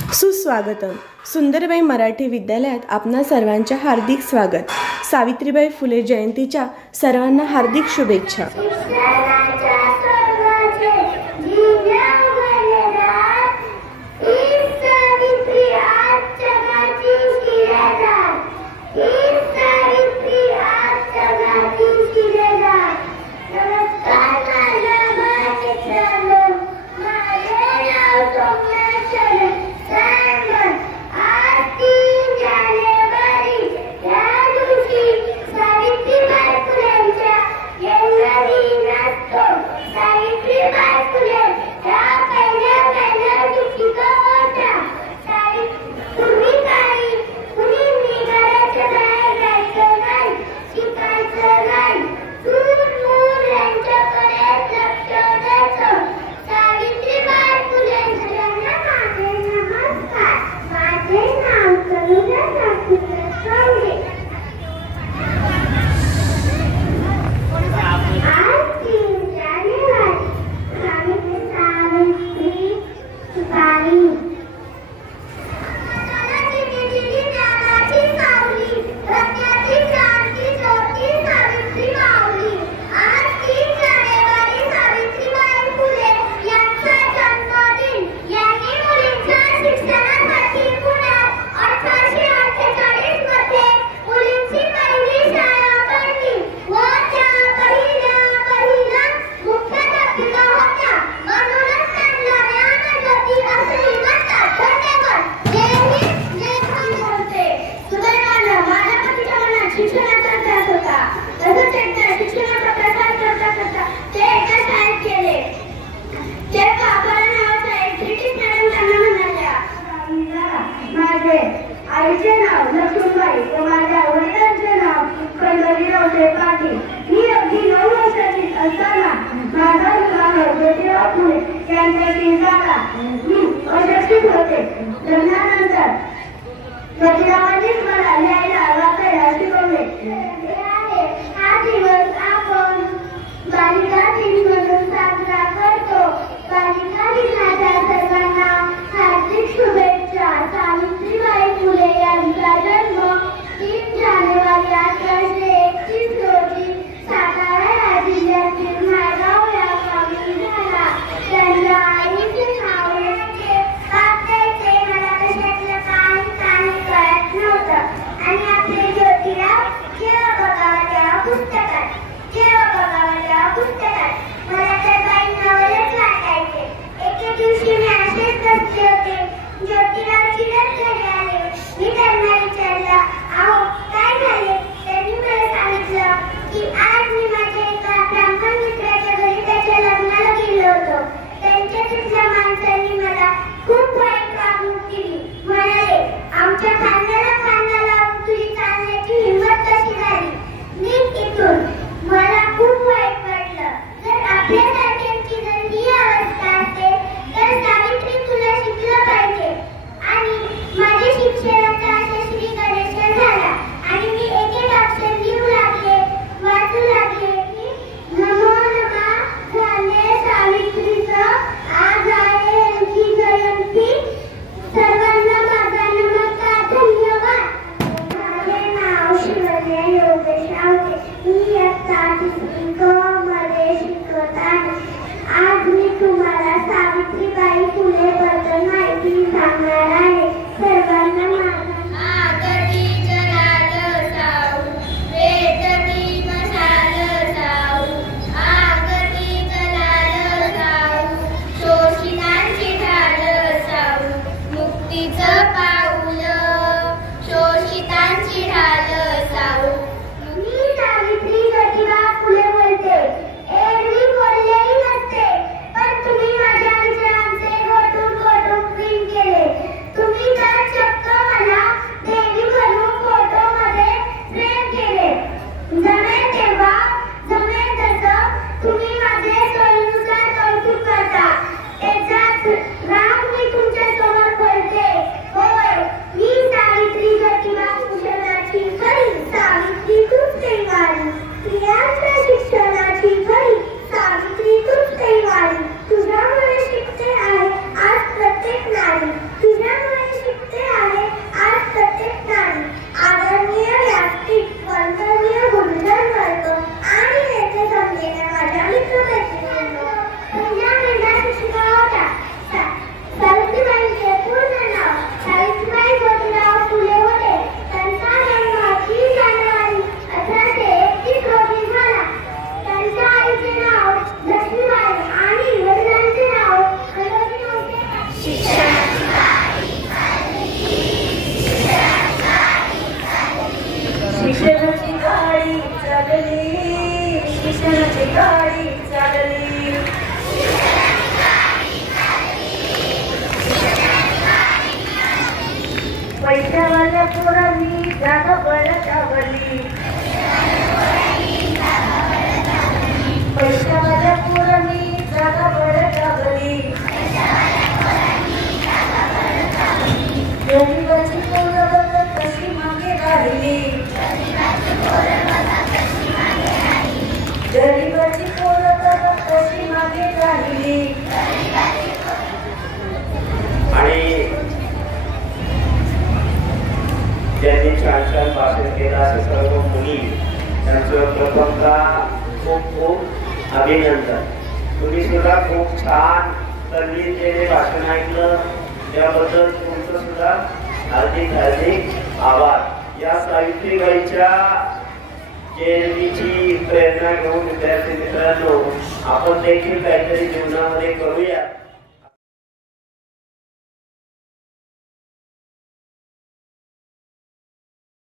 सुस्वागतम. सुंदरबाई मराठी विद्यालयात आपणा सर्वांच्या हार्दिक स्वागत. सावित्रीबाई फुले जयंतीच्या सर्वांना हार्दिक शुभेच्छा. आईचे नाव लक्ष्मीबाई व माझ्या वडिलांचे नाव पंढरीराव पाटील. मी अगदी 9 वर्षाची असताना माझा विवाह ज्योतिराव फुले यांच्याशी झाला. मी अशिक्षित होते. लग्नानंतर ज्योतिरावांनीच मला लिहायला वाचायला शिकवले. हा दिवस आपण बालिका दिन म्हणून साजरा करतो. बालिका दिनाच्या सर्वांना हार्दिक शुभेच्छा. सावित्रीबाई फुले यांचा जन्म 3 जानेवारी 1831 रोजी सातारा या जिल्ह्यातील नायगाव या गावी झाला. त्यांच्या आईचे नाव तात्याचे मला कशातलं काही कळत नव्हतं. शिक्षणाची गाडी चालली, शिक्षणाची गाडी चालली. पैशावाल्या पोरांनी जागा बळकावली, पैशावाल्या पोरांनी जागा बळकावली. गरिबाची पोरं बघ कशी मागे राहिली, गरिबाची पोरं बघ कशी मागे राहिली. आणि ज्यांनी छान छान भाषण केलं असे सर्व मुली त्यांचं प्रथमतः खूप खूप अभिनंदन. तुम्ही सुद्धा खूप छान तल्लीनतेने भाषण ऐकलं त्याबद्दल तुमचं सुद्धा हार्दिक हार्दिक आभार. या सावित्रीबाईच्या जयंतीची प्रेरणा घेऊन विद्यार्थी मित्रांनो आपण देखील काहीतरी जीवनामध्ये करूया.